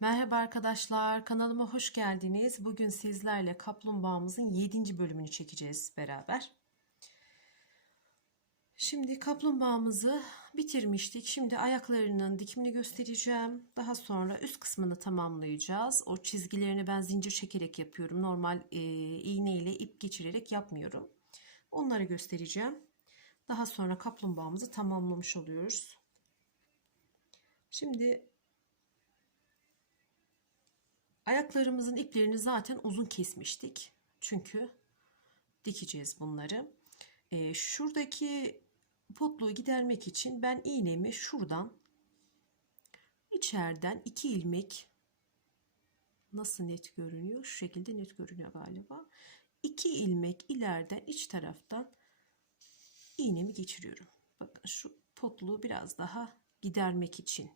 Merhaba arkadaşlar, kanalıma hoş geldiniz. Bugün sizlerle kaplumbağamızın 7. bölümünü çekeceğiz beraber. Şimdi kaplumbağamızı bitirmiştik. Şimdi ayaklarının dikimini göstereceğim. Daha sonra üst kısmını tamamlayacağız. O çizgilerini ben zincir çekerek yapıyorum. Normal e, iğne ile ip geçirerek yapmıyorum. Onları göstereceğim. Daha sonra kaplumbağamızı tamamlamış oluyoruz. Şimdi Ayaklarımızın iplerini zaten uzun kesmiştik. Çünkü dikeceğiz bunları. Ee, şuradaki potluğu gidermek için ben iğnemi şuradan içeriden iki ilmek nasıl net görünüyor? Şu şekilde net görünüyor galiba. İki ilmek ileriden iç taraftan iğnemi geçiriyorum. Bakın şu potluğu biraz daha gidermek için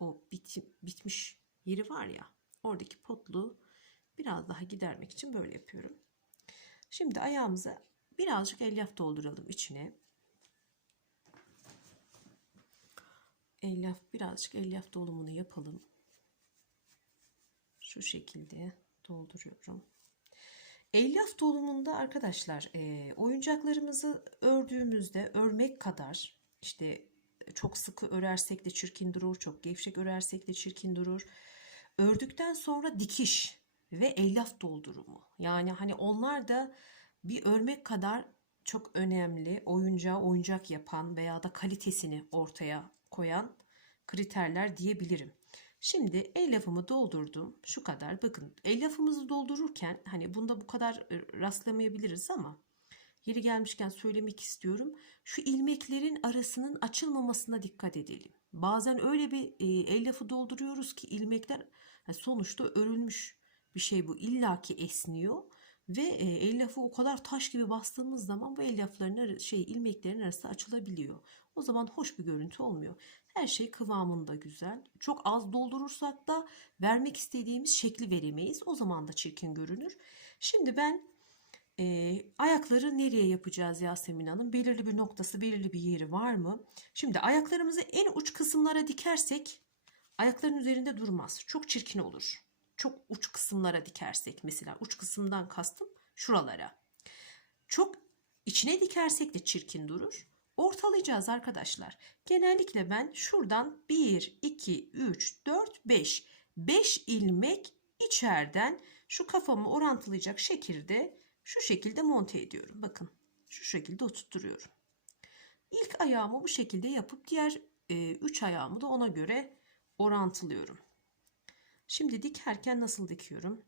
o bit, bitmiş yeri var ya oradaki potluğu biraz daha gidermek için böyle yapıyorum. Şimdi ayağımıza birazcık elyaf dolduralım içine. Elyaf birazcık elyaf dolumunu yapalım. Şu şekilde dolduruyorum. Elyaf dolumunda arkadaşlar e, oyuncaklarımızı ördüğümüzde örmek kadar işte çok sıkı örersek de çirkin durur, çok gevşek örersek de çirkin durur. Ördükten sonra dikiş ve elyaf doldurumu. Yani hani onlar da bir örmek kadar çok önemli oyuncağı oyuncak yapan veya da kalitesini ortaya koyan kriterler diyebilirim. Şimdi elyafımı doldurdum. Şu kadar. Bakın elyafımızı doldururken hani bunda bu kadar rastlamayabiliriz ama yeri gelmişken söylemek istiyorum. Şu ilmeklerin arasının açılmamasına dikkat edelim. Bazen öyle bir e, elyafı dolduruyoruz ki ilmekler yani sonuçta örülmüş bir şey bu. illaki esniyor ve e, elyafı o kadar taş gibi bastığımız zaman bu elyafların şey ilmeklerin arası açılabiliyor. O zaman hoş bir görüntü olmuyor. Her şey kıvamında güzel. Çok az doldurursak da vermek istediğimiz şekli veremeyiz. O zaman da çirkin görünür. Şimdi ben e, ayakları nereye yapacağız Yasemin Hanım? Belirli bir noktası, belirli bir yeri var mı? Şimdi ayaklarımızı en uç kısımlara dikersek ayakların üzerinde durmaz. Çok çirkin olur. Çok uç kısımlara dikersek mesela uç kısımdan kastım şuralara. Çok içine dikersek de çirkin durur. Ortalayacağız arkadaşlar. Genellikle ben şuradan 1, 2, 3, 4, 5. 5 ilmek içeriden şu kafamı orantılayacak şekilde şu şekilde monte ediyorum. Bakın şu şekilde oturtturuyorum. İlk ayağımı bu şekilde yapıp diğer 3 e, ayağımı da ona göre orantılıyorum. Şimdi dikerken nasıl dikiyorum?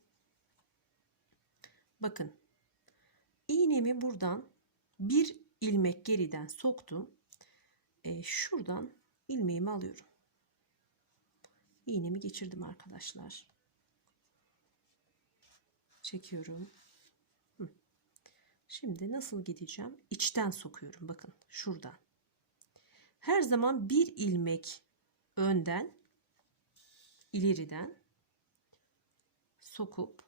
Bakın iğnemi buradan bir ilmek geriden soktum. E, şuradan ilmeğimi alıyorum. İğnemi geçirdim arkadaşlar. Çekiyorum. Şimdi nasıl gideceğim? İçten sokuyorum. Bakın şuradan. Her zaman bir ilmek önden ileriden sokup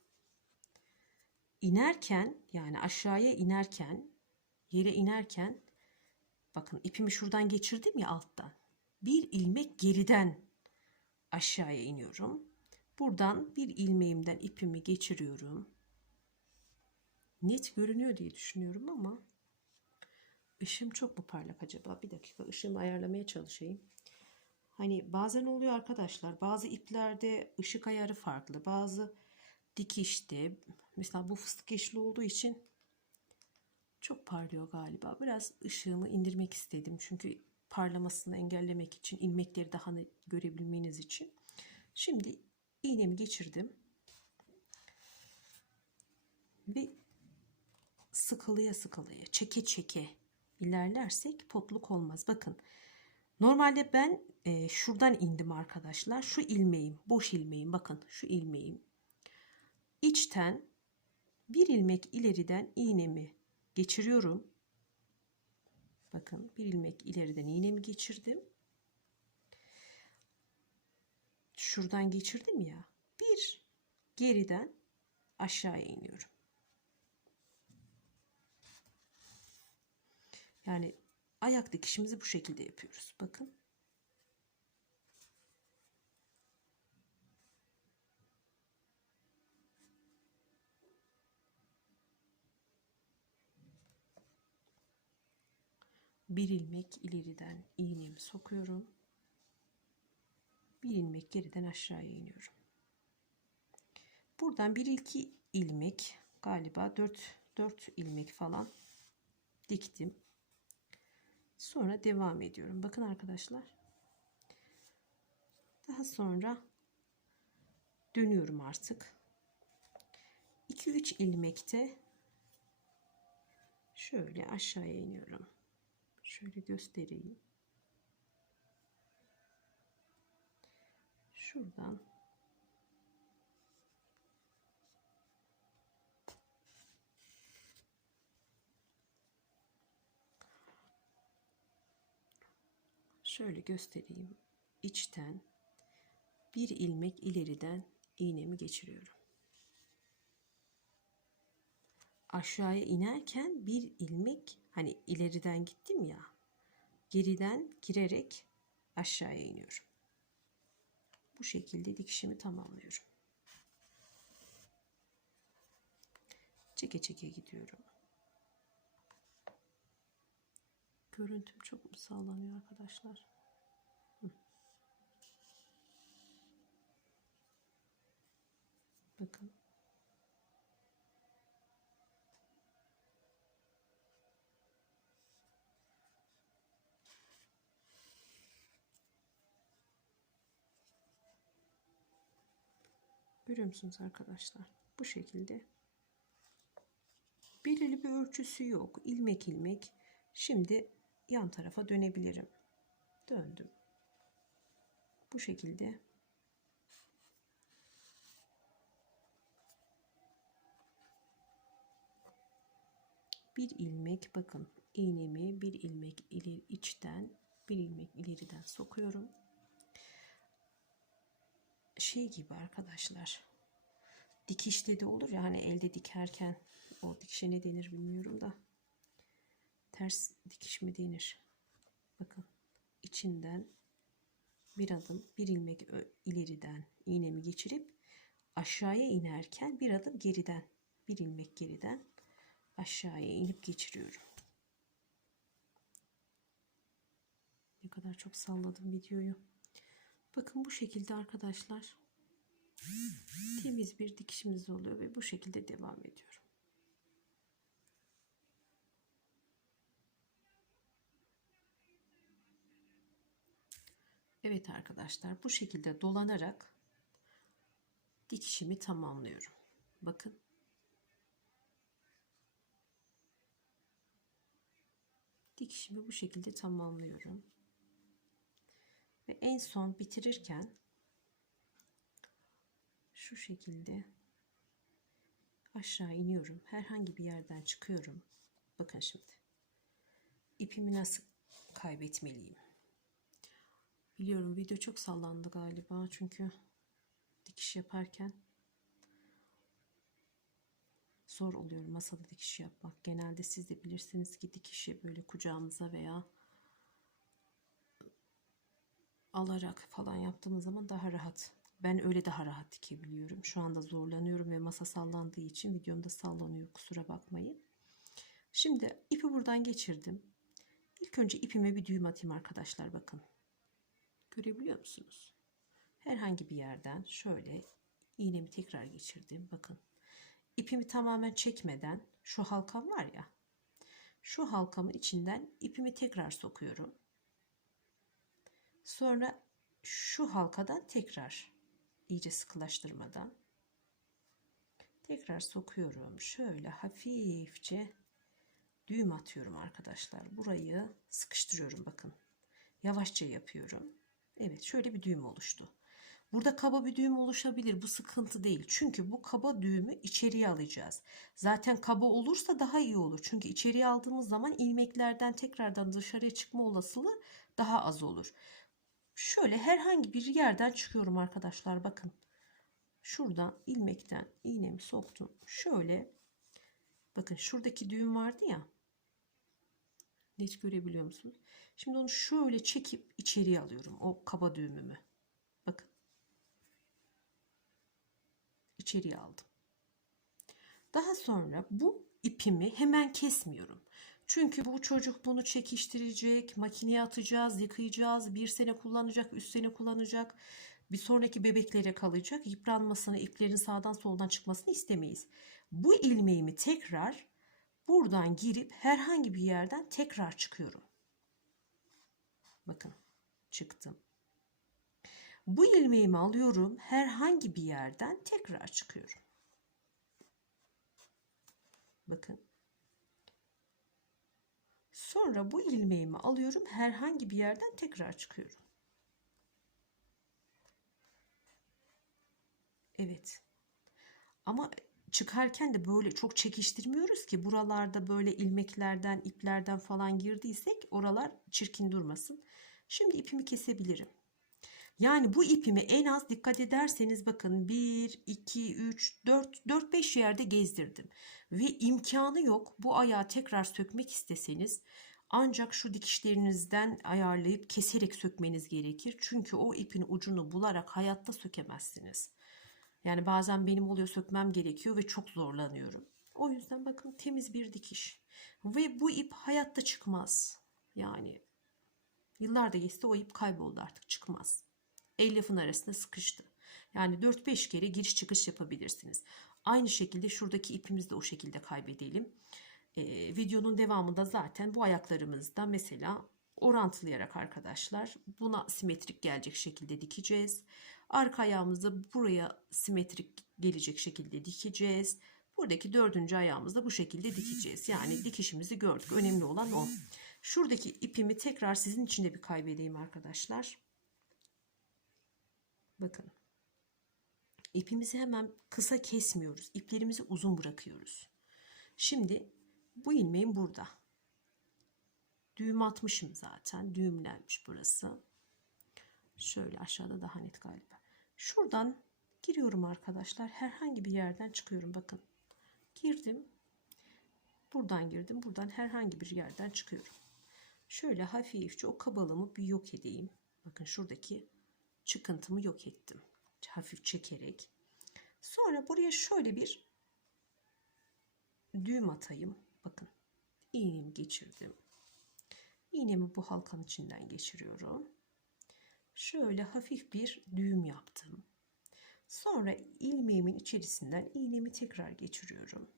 inerken yani aşağıya inerken yere inerken bakın ipimi şuradan geçirdim ya alttan. Bir ilmek geriden aşağıya iniyorum. Buradan bir ilmeğimden ipimi geçiriyorum. Net görünüyor diye düşünüyorum ama ışığım çok mu parlak acaba? Bir dakika ışığımı ayarlamaya çalışayım. Hani bazen oluyor arkadaşlar. Bazı iplerde ışık ayarı farklı. Bazı dikişte mesela bu fıstık yeşili olduğu için çok parlıyor galiba. Biraz ışığımı indirmek istedim. Çünkü parlamasını engellemek için ilmekleri daha görebilmeniz için. Şimdi iğnemi geçirdim. Ve sıkılıya sıkılıya, çeke çeke ilerlersek potluk olmaz. Bakın Normalde ben e, şuradan indim arkadaşlar. Şu ilmeğim, boş ilmeğim bakın şu ilmeğim. İçten bir ilmek ileriden iğnemi geçiriyorum. Bakın bir ilmek ileriden iğnemi geçirdim. Şuradan geçirdim ya. Bir geriden aşağıya iniyorum. Yani ayak dikişimizi bu şekilde yapıyoruz. Bakın. bir ilmek ileriden iğnemi sokuyorum. Bir ilmek geriden aşağıya iniyorum. Buradan bir iki ilmek galiba 4 4 ilmek falan diktim. Sonra devam ediyorum. Bakın arkadaşlar. Daha sonra dönüyorum artık. 2-3 ilmekte şöyle aşağıya iniyorum. Şöyle göstereyim. Şuradan şöyle göstereyim. İçten bir ilmek ileriden iğnemi geçiriyorum. Aşağıya inerken bir ilmek hani ileriden gittim ya geriden girerek aşağıya iniyorum. Bu şekilde dikişimi tamamlıyorum. Çeke çeke gidiyorum. Görüntüm çok mu sallanıyor arkadaşlar? Bakın. Görüyor musunuz arkadaşlar? Bu şekilde. Belirli bir ölçüsü yok. İlmek ilmek. Şimdi yan tarafa dönebilirim. Döndüm. Bu şekilde bir ilmek bakın iğnemi bir ilmek ileri içten bir ilmek ileriden sokuyorum şey gibi arkadaşlar dikişte de olur ya hani elde dikerken o dikişe ne denir bilmiyorum da ters dikiş mi denir bakın içinden bir adım bir ilmek ileriden iğnemi geçirip aşağıya inerken bir adım geriden bir ilmek geriden aşağıya inip geçiriyorum. Ne kadar çok salladım videoyu. Bakın bu şekilde arkadaşlar temiz bir dikişimiz oluyor ve bu şekilde devam ediyorum. Evet arkadaşlar bu şekilde dolanarak dikişimi tamamlıyorum. Bakın dikişimi bu şekilde tamamlıyorum. Ve en son bitirirken şu şekilde aşağı iniyorum. Herhangi bir yerden çıkıyorum. Bakın şimdi. İpimi nasıl kaybetmeliyim? Biliyorum video çok sallandı galiba çünkü dikiş yaparken zor oluyor masada dikiş yapmak. Genelde siz de bilirsiniz ki dikişi böyle kucağımıza veya alarak falan yaptığımız zaman daha rahat. Ben öyle daha rahat dikebiliyorum. Şu anda zorlanıyorum ve masa sallandığı için videomda sallanıyor. Kusura bakmayın. Şimdi ipi buradan geçirdim. İlk önce ipime bir düğüm atayım arkadaşlar bakın. Görebiliyor musunuz? Herhangi bir yerden şöyle iğnemi tekrar geçirdim. Bakın ipimi tamamen çekmeden şu halkam var ya şu halkamın içinden ipimi tekrar sokuyorum. Sonra şu halkadan tekrar iyice sıkılaştırmadan tekrar sokuyorum. Şöyle hafifçe düğüm atıyorum arkadaşlar. Burayı sıkıştırıyorum bakın. Yavaşça yapıyorum. Evet şöyle bir düğüm oluştu. Burada kaba bir düğüm oluşabilir. Bu sıkıntı değil. Çünkü bu kaba düğümü içeriye alacağız. Zaten kaba olursa daha iyi olur. Çünkü içeriye aldığımız zaman ilmeklerden tekrardan dışarıya çıkma olasılığı daha az olur. Şöyle herhangi bir yerden çıkıyorum arkadaşlar. Bakın. Şuradan ilmekten iğnemi soktum. Şöyle bakın şuradaki düğüm vardı ya. Net görebiliyor musunuz? Şimdi onu şöyle çekip içeriye alıyorum. O kaba düğümümü. Bakın. İçeriye aldım. Daha sonra bu ipimi hemen kesmiyorum. Çünkü bu çocuk bunu çekiştirecek, makineye atacağız, yıkayacağız, bir sene kullanacak, üç sene kullanacak. Bir sonraki bebeklere kalacak. Yıpranmasını, iplerin sağdan soldan çıkmasını istemeyiz. Bu ilmeğimi tekrar buradan girip herhangi bir yerden tekrar çıkıyorum. Bakın çıktım. Bu ilmeğimi alıyorum. Herhangi bir yerden tekrar çıkıyorum. Bakın. Sonra bu ilmeğimi alıyorum. Herhangi bir yerden tekrar çıkıyorum. Evet. Ama çıkarken de böyle çok çekiştirmiyoruz ki buralarda böyle ilmeklerden, iplerden falan girdiysek oralar çirkin durmasın. Şimdi ipimi kesebilirim. Yani bu ipimi en az dikkat ederseniz bakın 1, 2, 3, 4, 4-5 yerde gezdirdim. Ve imkanı yok bu ayağı tekrar sökmek isteseniz ancak şu dikişlerinizden ayarlayıp keserek sökmeniz gerekir. Çünkü o ipin ucunu bularak hayatta sökemezsiniz. Yani bazen benim oluyor sökmem gerekiyor ve çok zorlanıyorum. O yüzden bakın temiz bir dikiş. Ve bu ip hayatta çıkmaz. Yani yıllar da geçti o ip kayboldu artık çıkmaz. El lafın arasında sıkıştı. Yani 4-5 kere giriş çıkış yapabilirsiniz. Aynı şekilde şuradaki ipimizi de o şekilde kaybedelim. Ee, videonun devamında zaten bu ayaklarımızda mesela orantılayarak arkadaşlar buna simetrik gelecek şekilde dikeceğiz. Arka ayağımızı buraya simetrik gelecek şekilde dikeceğiz. Buradaki dördüncü ayağımızı da bu şekilde dikeceğiz. Yani dikişimizi gördük. Önemli olan o. Şuradaki ipimi tekrar sizin için de bir kaybedeyim arkadaşlar. Bakın. İpimizi hemen kısa kesmiyoruz. İplerimizi uzun bırakıyoruz. Şimdi bu ilmeğim burada. Düğüm atmışım zaten. Düğümlenmiş burası. Şöyle aşağıda daha net galiba. Şuradan giriyorum arkadaşlar. Herhangi bir yerden çıkıyorum. Bakın. Girdim. Buradan girdim. Buradan herhangi bir yerden çıkıyorum. Şöyle hafifçe o kabalığımı bir yok edeyim. Bakın şuradaki çıkıntımı yok ettim. Hafif çekerek. Sonra buraya şöyle bir düğüm atayım. Bakın. iğnemi geçirdim. İğnemi bu halkanın içinden geçiriyorum. Şöyle hafif bir düğüm yaptım. Sonra ilmeğimin içerisinden iğnemi tekrar geçiriyorum.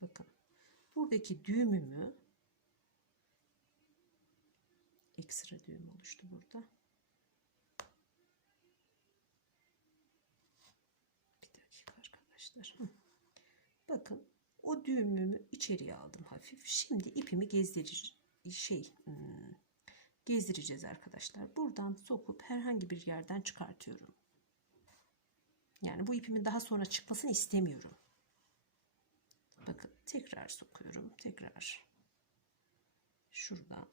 Bakın. Buradaki düğümümü ekstra düğüm oluştu burada. Bir dakika arkadaşlar. Bakın o düğümümü içeriye aldım hafif. Şimdi ipimi gezdirici şey hmm, gezdireceğiz arkadaşlar. Buradan sokup herhangi bir yerden çıkartıyorum. Yani bu ipimin daha sonra çıkmasını istemiyorum. Bakın tekrar sokuyorum. Tekrar şuradan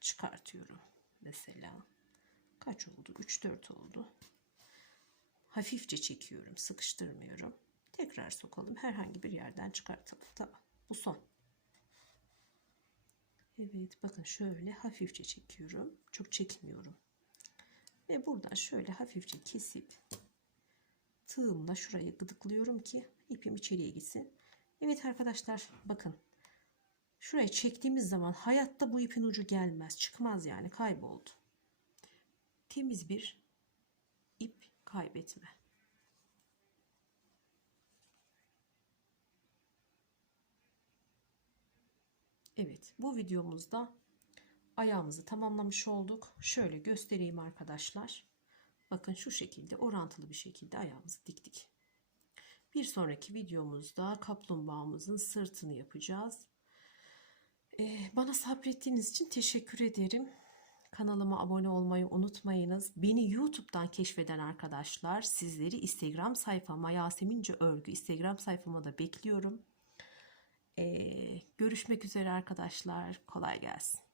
çıkartıyorum. Mesela kaç oldu? 3-4 oldu. Hafifçe çekiyorum. Sıkıştırmıyorum. Tekrar sokalım. Herhangi bir yerden çıkartalım. Tamam. Bu son. Evet bakın şöyle hafifçe çekiyorum. Çok çekmiyorum. Ve buradan şöyle hafifçe kesip tığımla şurayı gıdıklıyorum ki ipim içeriye gitsin. Evet arkadaşlar bakın. Şuraya çektiğimiz zaman hayatta bu ipin ucu gelmez. Çıkmaz yani kayboldu. Temiz bir ip kaybetme. Evet bu videomuzda ayağımızı tamamlamış olduk. Şöyle göstereyim arkadaşlar. Bakın şu şekilde orantılı bir şekilde ayağımızı diktik. Bir sonraki videomuzda kaplumbağamızın sırtını yapacağız. Ee, bana sabrettiğiniz için teşekkür ederim. Kanalıma abone olmayı unutmayınız. Beni YouTube'dan keşfeden arkadaşlar sizleri Instagram sayfama Yasemince Örgü Instagram sayfama da bekliyorum. Ee, görüşmek üzere arkadaşlar. Kolay gelsin.